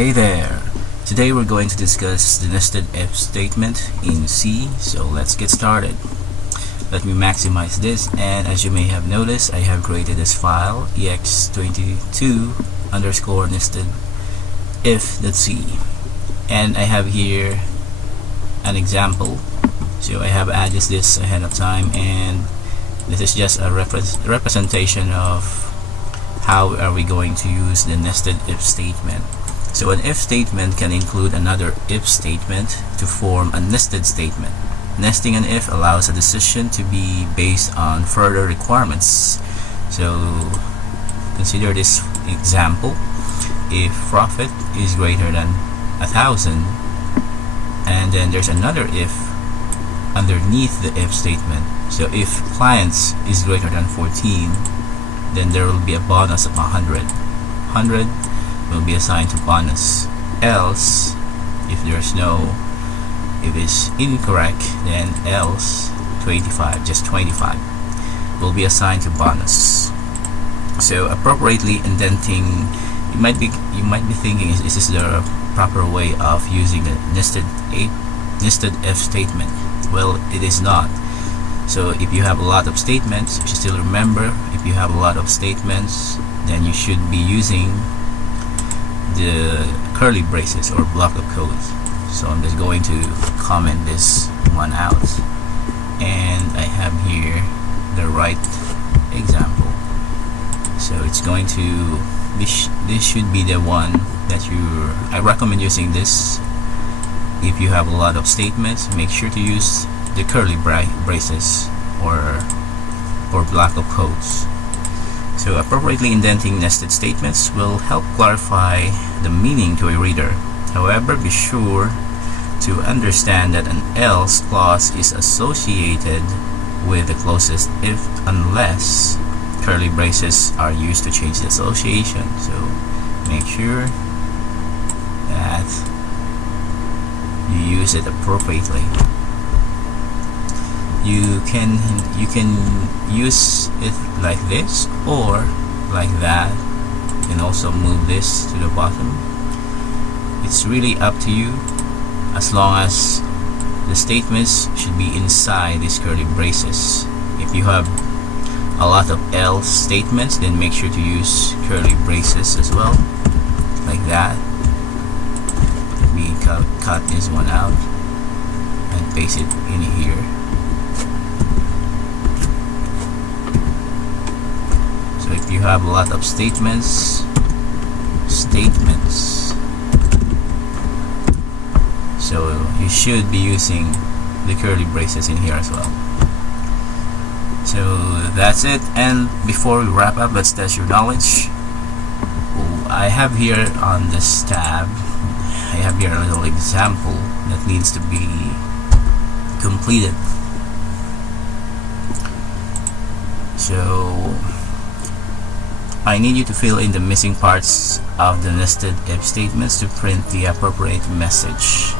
Hey there! Today we're going to discuss the nested if statement in C, so let's get started. Let me maximize this, and as you may have noticed, I have created this file ex22 underscore nested if.c, and I have here an example. So I have added this ahead of time, and this is just a representation of how are we going to use the nested if statement. So an if statement can include another if statement to form a nested statement. Nesting an if allows a decision to be based on further requirements. So consider this example. If profit is greater than 1,000, and then there's another if underneath the if statement. So if clients is greater than 14, then there will be a bonus of 100. 100 will be assigned to bonus. Else, if it's incorrect, then else 25, just 25 will be assigned to bonus. So appropriately indenting, you might be thinking, is this the proper way of using the nested if statement? Well, it is not. So if you have a lot of statements, you should still remember, if you have a lot of statements, then you should be using the curly braces or block of codes. So I'm just going to comment this one out, and I have here the right example. So it's going to, this should be the one that I recommend using this. If you have a lot of statements, make sure to use the curly braces or block of codes. So appropriately indenting nested statements will help clarify the meaning to a reader. However, be sure to understand that an else clause is associated with the closest if unless curly braces are used to change the association. So make sure that you use it appropriately. You can use it like this or like that. You can also move this to the bottom. It's really up to you, as long as the statements should be inside these curly braces. If you have a lot of else statements, then make sure to use curly braces as well, like that. Let me cut this one out and paste it in here. So if you have a lot of statements, so you should be using the curly braces in here as well. So that's it, and before we wrap up, let's test your knowledge. I have here on this tab, I have here a little example that needs to be completed. So I need you to fill in the missing parts of the nested if statements to print the appropriate message.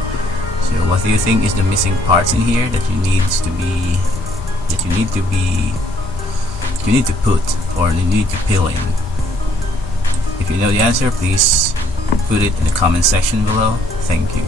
So what do you think is the missing parts in here that you need to put or you need to fill in? If you know the answer, please put it in the comment section below. Thank you.